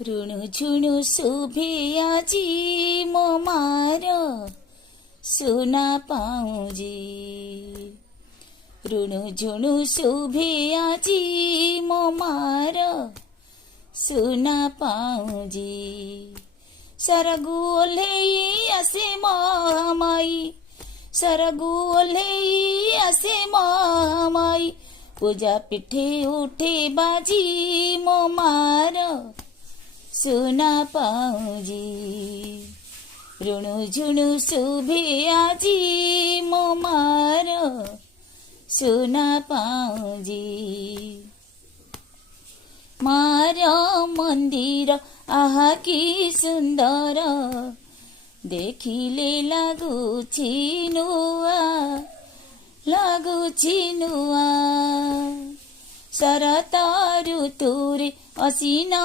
ରୁଣୁଝୁଣୁ ଶୁଭେ ଆଜି ମୋ ମାର ସୁନା ପାଉଁଜି। ରୁଣୁଝୁଣୁ ଶୁଭେ ଆଜି ମୋ ମାର ସୁନା ପାଉଁଜି। ସରଗୁ ଓହ୍ଲେଇ ଆସେ ମହାମାଇ, ସରଗୁ ଓହ୍ଲେଇ ଆସେ ମହାମାଇ। ପୂଜା ପିଠେ ଉଠେ ବାଜି ମୋ ମାର ସୁନା ପାଉଁଜି। ରୁଣୁଝୁଣୁ ଶୁଭେ ଆଜି ମୋ ମାର ସୁନା ପାଉଁଜି। ମାର ମନ୍ଦିର ଆହା କି ସୁନ୍ଦର, ଦେଖିଲେ ଲାଗୁଛି ନୂଆ, ଲାଗୁଛି ନୂଆ। ଶରତ ଋତୁରେ ଅସିନା